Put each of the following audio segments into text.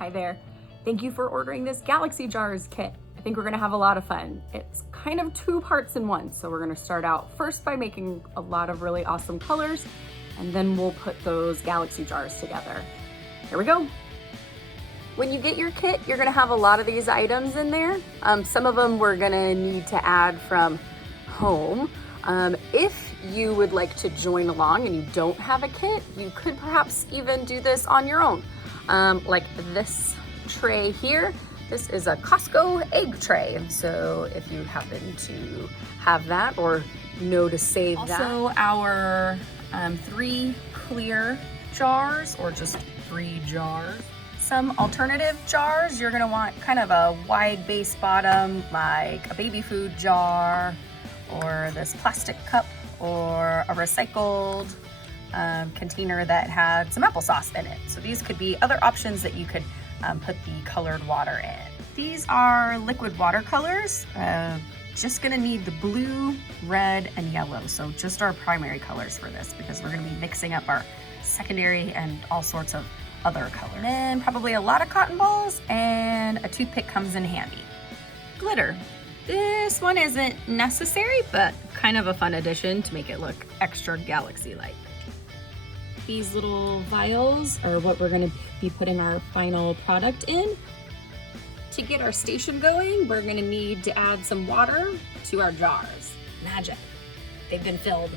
Hi there. Thank you for ordering this Galaxy Jars kit. I think we're gonna have a lot of fun. It's kind of 2 parts in one. So we're gonna start out first by making a lot of really awesome colors, and then we'll put those Galaxy Jars together. Here we go. When you get your kit, you're gonna have a lot of these items in there. Some of them we're gonna need to add from home. If you would like to join along and you don't have a kit, you could perhaps even do this on your own. Like this tray here, this is a Costco egg tray. So if you happen to have that or know to save that. Also our 3 clear jars or just 3 jars. Some alternative jars, you're gonna want kind of a wide base bottom, like a baby food jar, or this plastic cup, or a recycled container that had some applesauce in it. So these could be other options that you could put the colored water in. These are liquid watercolors. Just gonna need the blue, red, and yellow. So just our primary colors for this, because we're gonna be mixing up our secondary and all sorts of other colors. And then probably a lot of cotton balls, and a toothpick comes in handy. Glitter. This one isn't necessary, but kind of a fun addition to make it look extra galaxy-like. These little vials are what we're gonna be putting our final product in. To get our station going, we're gonna need to add some water to our jars. Magic, they've been filled.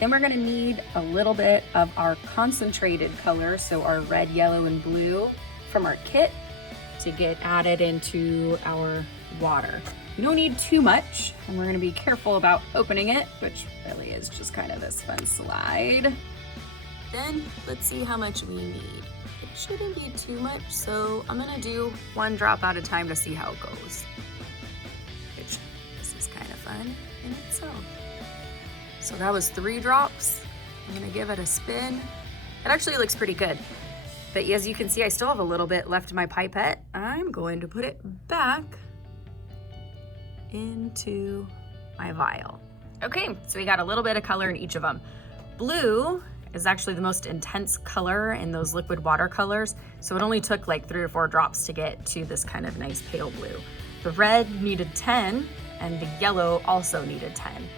Then we're gonna need a little bit of our concentrated color, so our red, yellow, and blue from our kit, to get added into our water. You don't need too much, and we're gonna be careful about opening it, which really is just kind of this fun slide. Then let's see how much we need. It shouldn't be too much, so I'm gonna do 1 drop at a time to see how it goes. Which, this is kind of fun in itself. So that was 3 drops. I'm gonna give it a spin. It actually looks pretty good. But as you can see, I still have a little bit left in my pipette. I'm going to put it back into my vial. Okay, so we got a little bit of color in each of them. Blue is actually the most intense color in those liquid watercolors, so it only took like 3 or 4 drops to get to this kind of nice pale blue. The red needed 10, and the yellow also needed 10.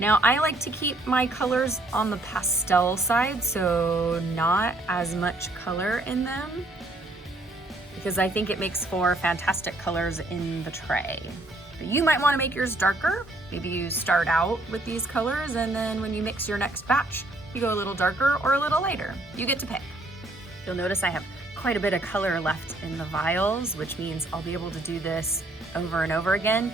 Now I like to keep my colors on the pastel side, so not as much color in them, because I think it makes for fantastic colors in the tray. But you might want to make yours darker. Maybe you start out with these colors, and then when you mix your next batch, you go a little darker or a little lighter. You get to pick. You'll notice I have quite a bit of color left in the vials, which means I'll be able to do this over and over again.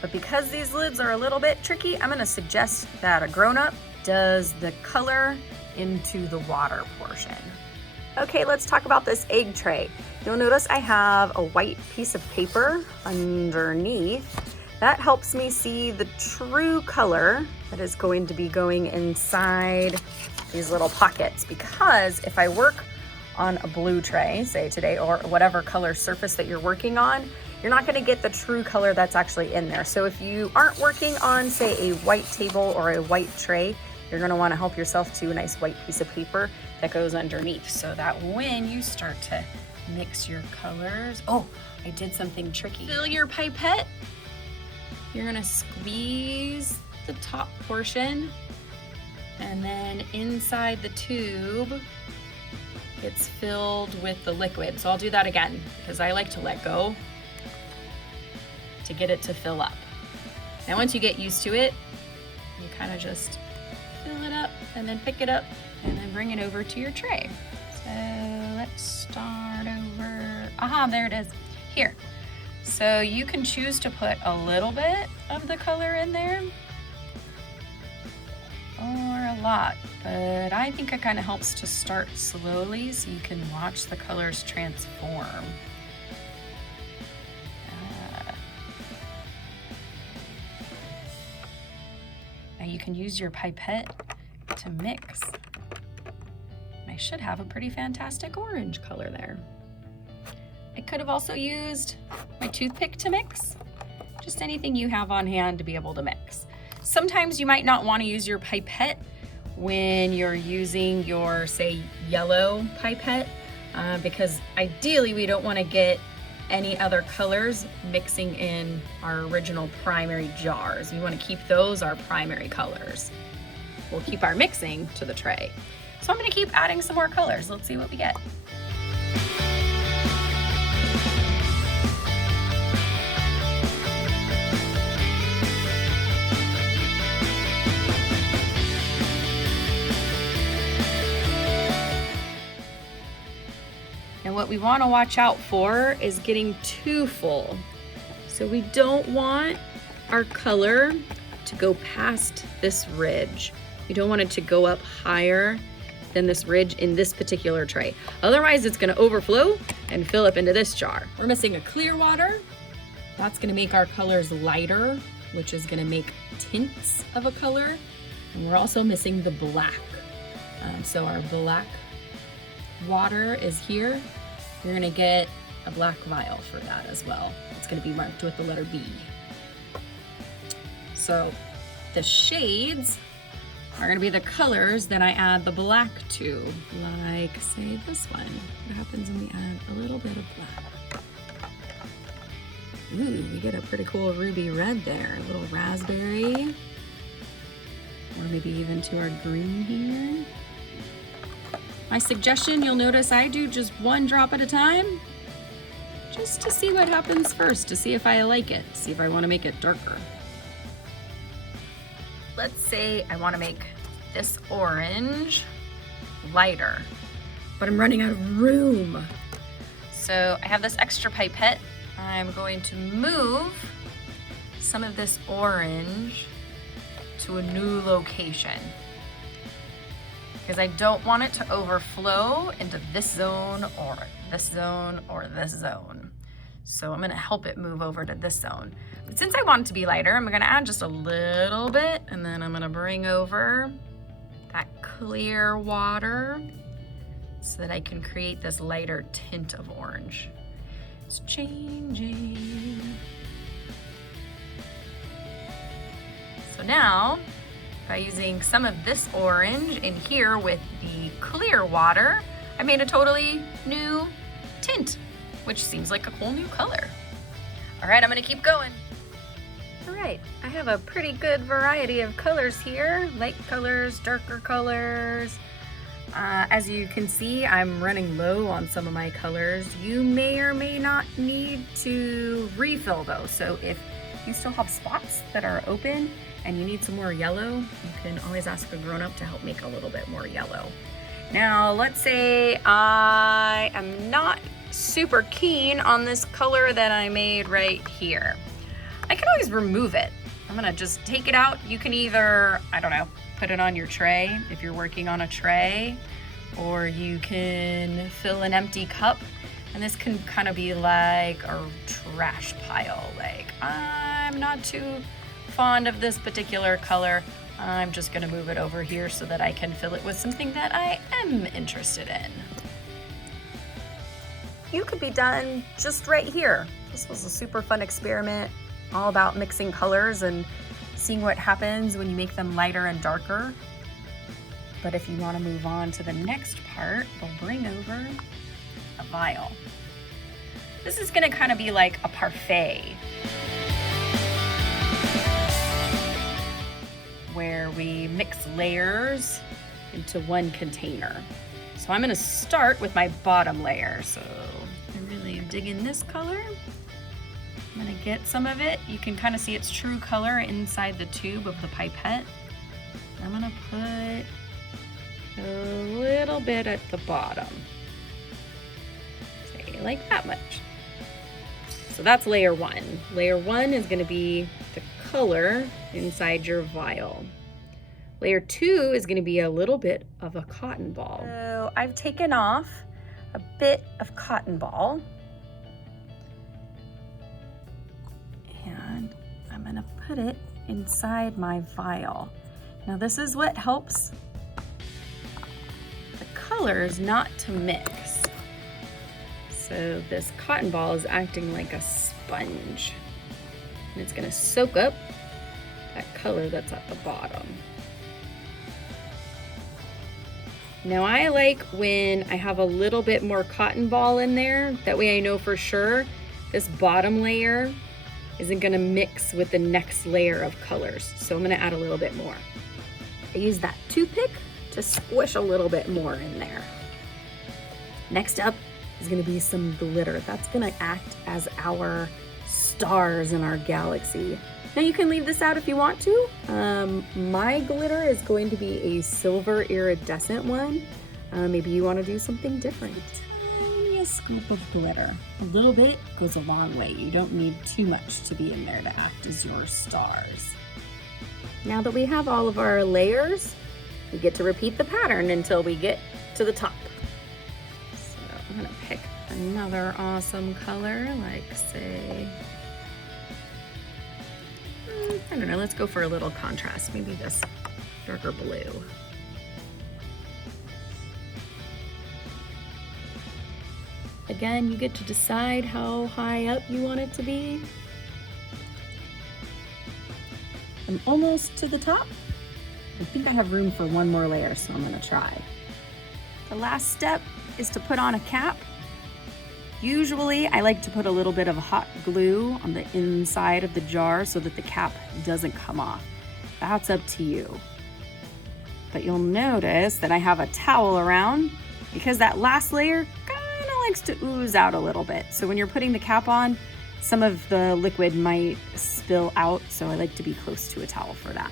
But because these lids are a little bit tricky, I'm gonna suggest that a grown-up does the color into the water portion. Okay, let's talk about this egg tray. You'll notice I have a white piece of paper underneath. That helps me see the true color that is going to be going inside these little pockets, because if I work on a blue tray, say today, or whatever color surface that you're working on, you're not gonna get the true color that's actually in there. So if you aren't working on, say, a white table or a white tray, you're gonna wanna help yourself to a nice white piece of paper that goes underneath, so that when you start to mix your colors, oh, I did something tricky. Fill your pipette. You're gonna squeeze the top portion, and then inside the tube, it's filled with the liquid. So I'll do that again, because I like to let go to get it to fill up. And once you get used to it, you kind of just fill it up and then pick it up and then bring it over to your tray. So let's start over. Aha, there it is. Here. So you can choose to put a little bit of the color in there or a lot, but I think it kind of helps to start slowly so you can watch the colors transform. Now you can use your pipette to mix. I should have a pretty fantastic orange color there. I could have also used my toothpick to mix. Just anything you have on hand to be able to mix. Sometimes you might not want to use your pipette when you're using your, say, yellow pipette. because ideally we don't want to get any other colors mixing in our original primary jars. We want to keep those our primary colors. We'll keep our mixing to the tray. So I'm going to keep adding some more colors. Let's see what we get. And what we want to watch out for is getting too full. So we don't want our color to go past this ridge. You don't want it to go up higher than this ridge in this particular tray. Otherwise it's going to overflow and fill up into this jar. We're missing a clear water. That's going to make our colors lighter, which is going to make tints of a color. And we're also missing the black. So our black water is here. You're gonna get a black vial for that as well. It's gonna be marked with the letter B. So the shades are gonna be the colors that I add the black to, like say this one. What happens when we add a little bit of black? Ooh, we get a pretty cool ruby red there, a little raspberry, or maybe even to our green here. My suggestion, you'll notice I do just one drop at a time, just to see what happens first, to see if I like it, see if I want to make it darker. Let's say I want to make this orange lighter, but I'm running out of room. So I have this extra pipette. I'm going to move some of this orange to a new location, because I don't want it to overflow into this zone or this zone or this zone. So I'm gonna help it move over to this zone. But since I want it to be lighter, I'm gonna add just a little bit, and then I'm gonna bring over that clear water so that I can create this lighter tint of orange. It's changing. So now, by using some of this orange in here with the clear water, I made a totally new tint, which seems like a whole new color. All right, I'm gonna keep going. All right, I have a pretty good variety of colors here, light colors, darker colors. As you can see, I'm running low on some of my colors. You may or may not need to refill those. So if you still have spots that are open and you need some more yellow, you can always ask a grown-up to help make a little bit more yellow. Now, let's say I am not super keen on this color that I made right here. I can always remove it. I'm gonna just take it out. You can either, I don't know, put it on your tray if you're working on a tray, or you can fill an empty cup. And this can kind of be like a trash pile. Like, I'm not too fond of this particular color. I'm just gonna move it over here so that I can fill it with something that I am interested in. You could be done just right here. This was a super fun experiment, all about mixing colors and seeing what happens when you make them lighter and darker. But if you want to move on to the next part, we'll bring over a vial. This is going to kind of be like a parfait, where we mix layers into one container. So I'm going to start with my bottom layer. So I really am digging this color. I'm going to get some of it. You can kind of see its true color inside the tube of the pipette. I'm going to put a little bit at the bottom, say like that much. So that's layer one. Layer one is going to be the color inside your vial. Layer two is going to be a little bit of a cotton ball. So I've taken off a bit of cotton ball, and I'm going to put it inside my vial. Now this is what helps the colors not to mix. So this cotton ball is acting like a sponge, and it's going to soak up that color that's at the bottom. Now I like when I have a little bit more cotton ball in there. That way I know for sure this bottom layer isn't gonna mix with the next layer of colors. So I'm gonna add a little bit more. I use that toothpick to squish a little bit more in there. Next up is gonna be some glitter. That's gonna act as our stars in our galaxy. Now you can leave this out if you want to. My glitter is going to be a silver iridescent one. Maybe you want to do something different. Tiniest scoop of glitter. A little bit goes a long way. You don't need too much to be in there to act as your stars. Now that we have all of our layers, we get to repeat the pattern until we get to the top. So I'm gonna pick another awesome color, like say, I don't know, let's go for a little contrast. Maybe this darker blue. Again, you get to decide how high up you want it to be. I'm almost to the top. I think I have room for one more layer, so I'm gonna try. The last step is to put on a cap. Usually I like to put a little bit of hot glue on the inside of the jar so that the cap doesn't come off. That's up to you. But you'll notice that I have a towel around because that last layer kind of likes to ooze out a little bit. So when you're putting the cap on, some of the liquid might spill out, so I like to be close to a towel for that.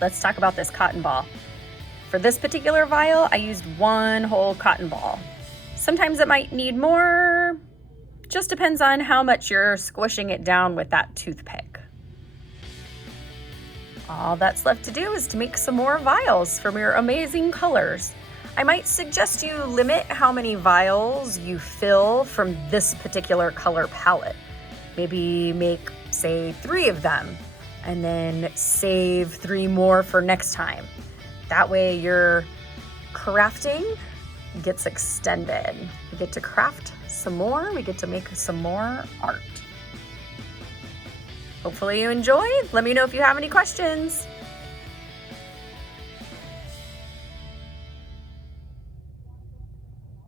Let's talk about this cotton ball. For this particular vial, I used one whole cotton ball. Sometimes it might need more, just depends on how much you're squishing it down with that toothpick. All that's left to do is to make some more vials from your amazing colors. I might suggest you limit how many vials you fill from this particular color palette. Maybe make, say, 3 of them, and then save 3 more for next time. That way your crafting gets extended. We get to craft some more, we get to make some more art. Hopefully you enjoyed. Let me know if you have any questions.